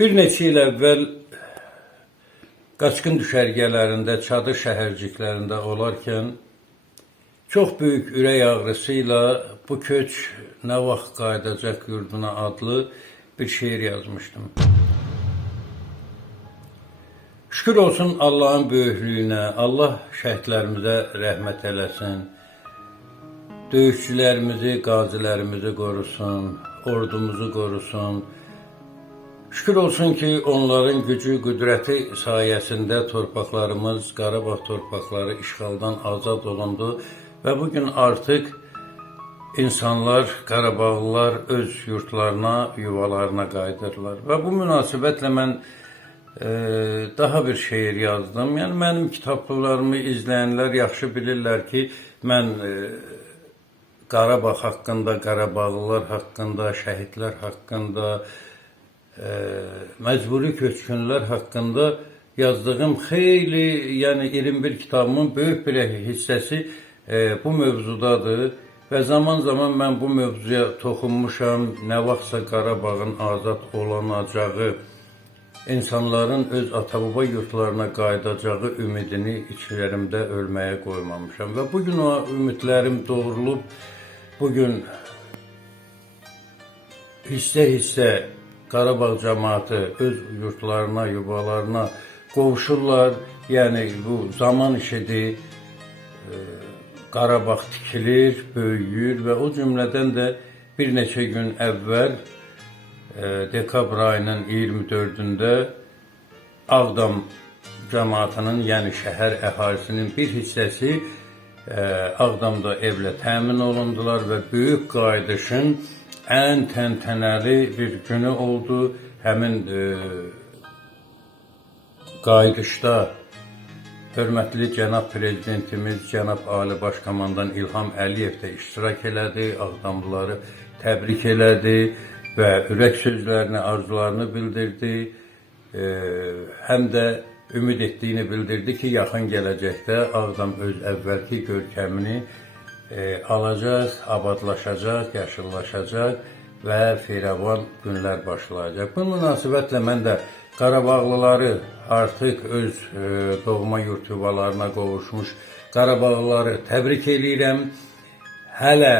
Bir neçə il əvvəl qaçqın düşərgələrində, çadır şəhərciklərində olarkən çox böyük ürək ağrısıyla bu köç nə vaxt qayıdacaq yurduna adlı bir şeir yazmışdım. Şükür olsun Allahın böyüklüyünə, Allah şəhidlərimizə rəhmət eləsin, döyüşçülərimizi, qazilərimizi qorusun, ordumuzu qorusun. Şükür olsun ki, onların gücü, qüdrəti sayəsində torpaqlarımız, Qarabağ torpaqları işğaldan azad olundu və bugün artıq insanlar, Qarabağlılar öz yurtlarına, yuvalarına qayıdırlar. Və bu münasibətlə mən daha bir şeir yazdım. Yəni mənim kitablarımı izləyənlər yaxşı bilirlər ki, mən Qarabağ haqqında, Qarabağlılar haqqında, şəhidlər haqqında, məcburi köçkünlər haqqında yazdığım xeyli, yəni 21 kitabımın böyük bir hissəsi bu mövzudadır və zaman-zaman mən bu mövzuya toxunmuşam. Nə vaxtsa Qarabağın azad olunacağı, insanların öz ata-baba yurtlarına qayıdacağı ümidini içlərimdə ölməyə qoymamışam və bugün o ümidlərim doğrulub, bugün hissə-hissə Qarabağ cəmaatı öz yurtlarına, yuvalarına qovuşurlar. Yəni bu zaman işidir. Qarabağ tikilir, böyüyür və o cümlədən də bir neçə gün əvvəl dekabr ayının 24-də Ağdam cəmaatının, yəni şəhər əhalisinin bir hissəsi Ağdamda evlə təmin olundular və böyük qayıdışın ən təntənəli bir günü oldu. Həmin qayıdışda hörmətli cənab prezidentimiz, cənab Ali Baş Komandan İlham Əliyev də iştirak elədi, Ağdamlıları təbrik elədi və ürək sözlərini, arzularını bildirdi. Həm də ümid etdiyini bildirdi ki, yaxın gələcəkdə Ağdam öz əvvəlki görkəmini alacaq, abadlaşacaq, yaşıllaşacaq və firavan günlər başlayacaq. Bu münasibətlə mən də Qarabağlıları, artıq öz doğma yurt yuvalarına qovuşmuş Qarabağlıları təbrik edirəm. Hələ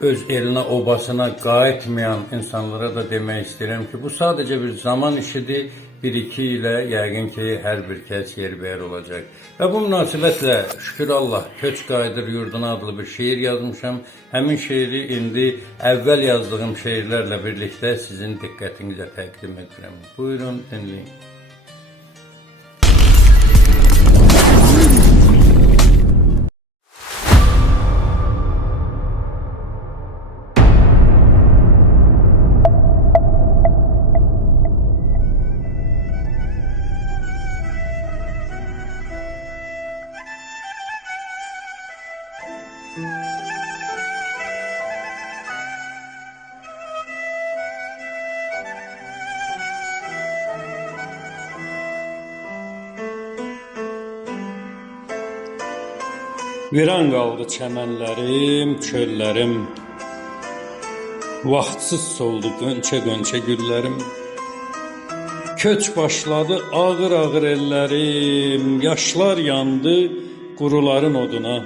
öz elinə, obasına qayıtmayan insanlara da demək istəyirəm ki, bu sadəcə bir zaman işidir. 1-2 ilə yəqin ki, hər bir kəs yerbəyer olacaq. Və bu münasibətlə şükür Allah, Köç Qayıdır Yurduna adlı bir şeir yazmışam. Həmin şeiri indi əvvəl yazdığım şeirlərlə birlikdə sizin diqqətinizə təqdim edirəm. Buyurun, dinləyin. Viran qaldı çəmənlərim, çöllərim, vaxtsız soldu qönçə-qönçə güllərim. Köç başladı ağır-ağır ellərim, yaşlar yandı quruların oduna.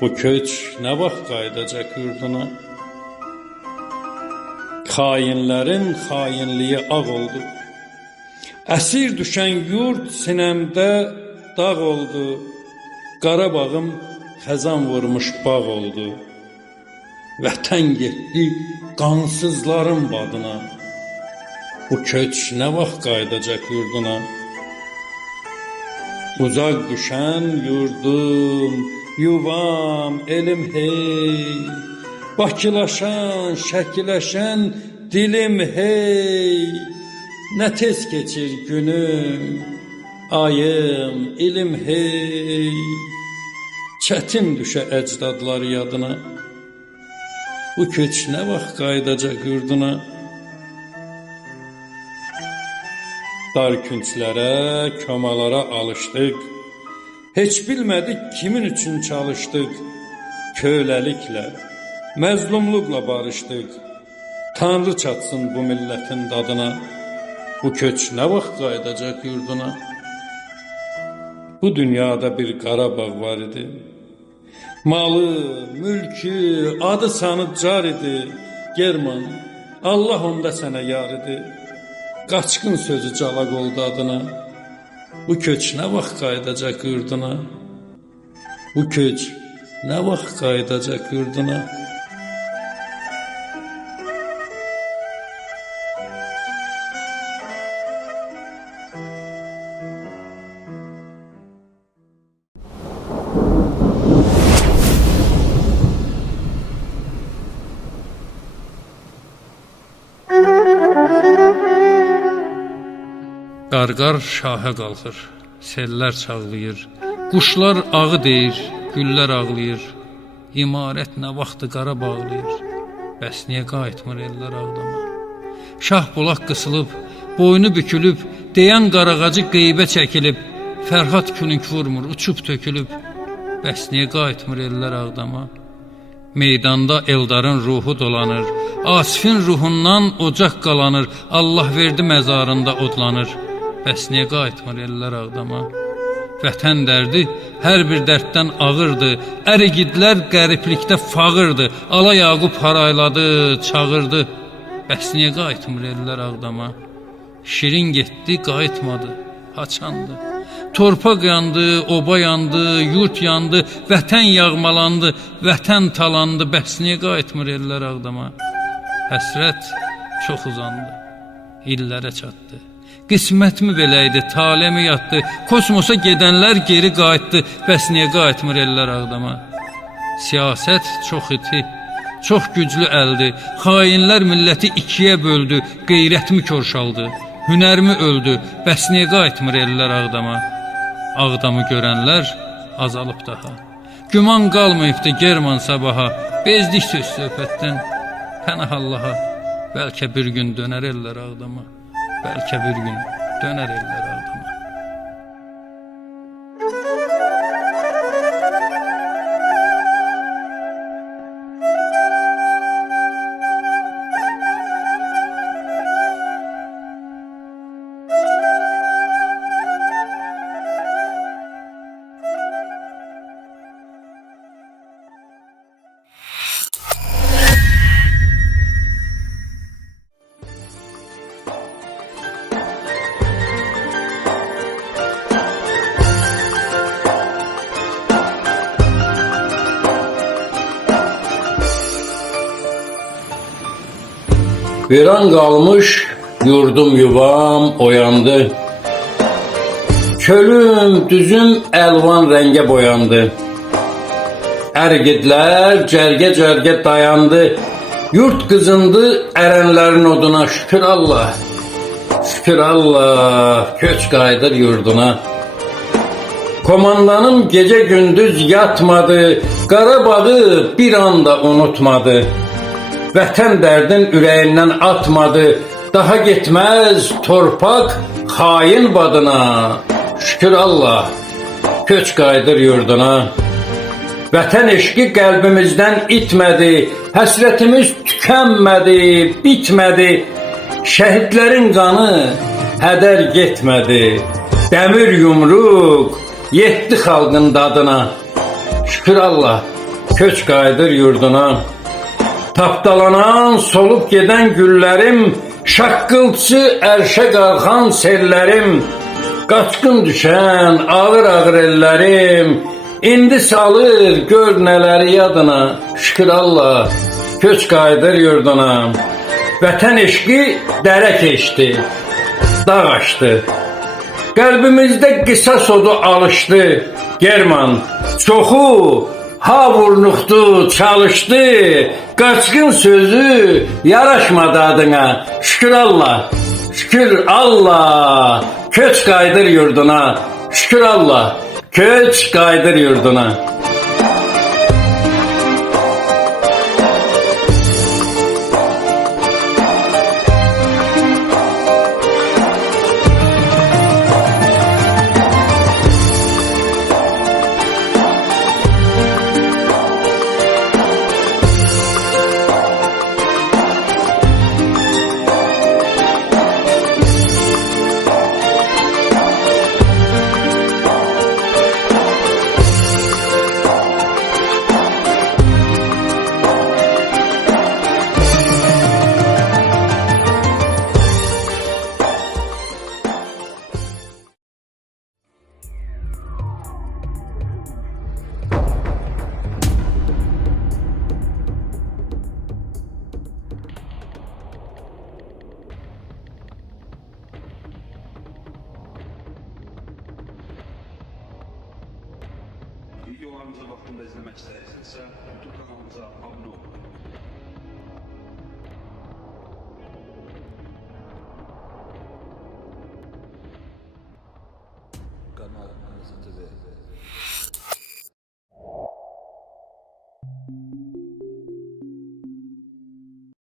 Bu köç nə vaxt qayıdacaq yurduna? Xainlərin xainliyi ağ oldu. Əsir düşən yurt sinəmdə dağ oldu. Qarabağım xəzan vurmuş bağ oldu. Vətən getdi qansızların badına. Bu köç nə vaxt qayıdacaq yurduna? Uzaq düşən yurdum, yuvam, elim hey, Bakılaşan, şəkiləşən dilim hey. Nə tez keçir günüm, ayım, ilim hey. Çətin düşə əcdadlar yadına. Bu köç nə vaxt qayıdacaq yurduna? Dar künclərə, kömalara alışdıq. Heç bilmədik kimin üçün çalışdıq. Köləliklə, məzlumluqla barışdıq. Tanrı çatsın bu milletin dadına. Bu köç ne vaxt qayıdacaq yurduna? Bu dünyada bir Qarabağ var idi. Malı, mülkü, adı sanı car idi. German, Allah onda sənə yar idi. Qaçqın sözü calaq oldu adına. Bu köç nə vaxt qayıdacaq yurduna? Bu köç nə vaxt qayıdacaq yurduna? Qarqar şahə qalxır, sellər çağlayır, quşlar ağı deyir, güllər ağlayır. İmarət nə vaxtı qara bağlayır, bəs niyə qayıtmır ellər ağdama? Şah bulaq qısılıb, boynu bükülüb, deyən qarağacı qeybə çəkilib, Fərhad külünk vurmur, uçub tökülüb, bəs niyə qayıtmır ellər ağdama? Meydanda Eldarın ruhu dolanır, Asifin ruhundan ocaq qalanır, Allah verdi məzarında odlanır. Bəs niyə qayıtmır ellər ağdama? Vətən dərdi hər bir dərddən ağırdı, ərigidlər qəriblikdə fağırdı, Ala Yaqub harayladı, çağırdı. Bəs niyə qayıtmır ellər ağdama? Şirin getdi, qayıtmadı, haçandı. Torpaq yandı, oba yandı, yurt yandı, vətən yağmalandı, vətən talandı. Bəs niyə qayıtmır ellər ağdama? Həsrət çox uzandı, illərə çatdı. Qismətmi belə idi, taləmi yatdı, kosmosa gedənlər geri qayıtdı, bəs niyə qayıtmır ellər ağdama? Siyasət çox iti, çox güclü əldi, xainlər milləti ikiyə böldü, qeyrətmi körşaldı, hünərmi öldü, bəs niyə qayıtmır ellər ağdama? Ağdamı görənlər azalıb daha, güman qalmayıbdı German sabaha, bezdik söz söhbətdən, pənah Allaha, bəlkə bir gün dönər ellər ağdama. Bəlkə bir gün dönər ellər ağdama. Viran qalmış yurdum yuvam oyandı. Çölüm, düzüm əlvan rəngə boyandı. Ərgidlər cərgə-cərgə dayandı. Yurt qızındı ərənlərin oduna. Şükür Allah, şükür Allah, köç qayıdır yurduna. Komandanım gecə gündüz yatmadı, Qarabağı bir anda unutmadı. Vətən dərdin ürəyindən atmadı, daha getməz torpaq xain badına. Şükür Allah, köç qayıdır yurduna. Vətən eşqi qəlbimizdən itmədi, həsrətimiz tükənmədi, bitmədi. Şəhidlərin qanı hədər getmədi, dəmir yumruq yetdi xalqın dadına. Şükür Allah, köç qayıdır yurduna. Tapdalanan, solub gedən güllərim, şaqqılçı ərşə qalxan sellərim, qaçqın düşən ağır-ağır ellərim, indi salır gör nələri yadına. Şükür Allah, köç qayıdır yurduna. Vətən eşqi dərə keçdi, dağ açdı, qəlbimizdə qisas odu alışdı. German, çoxu ha vurnuxdu, çalışdı, qaçqın sözü yaraşmadı adına. Şükür Allah, şükür Allah, köç qayıdır yurduna. Şükür Allah, köç qayıdır yurduna. formatında izləmək istəyirsinizsə, YouTube kanalımıza abunə olun. Kanal Anası TV.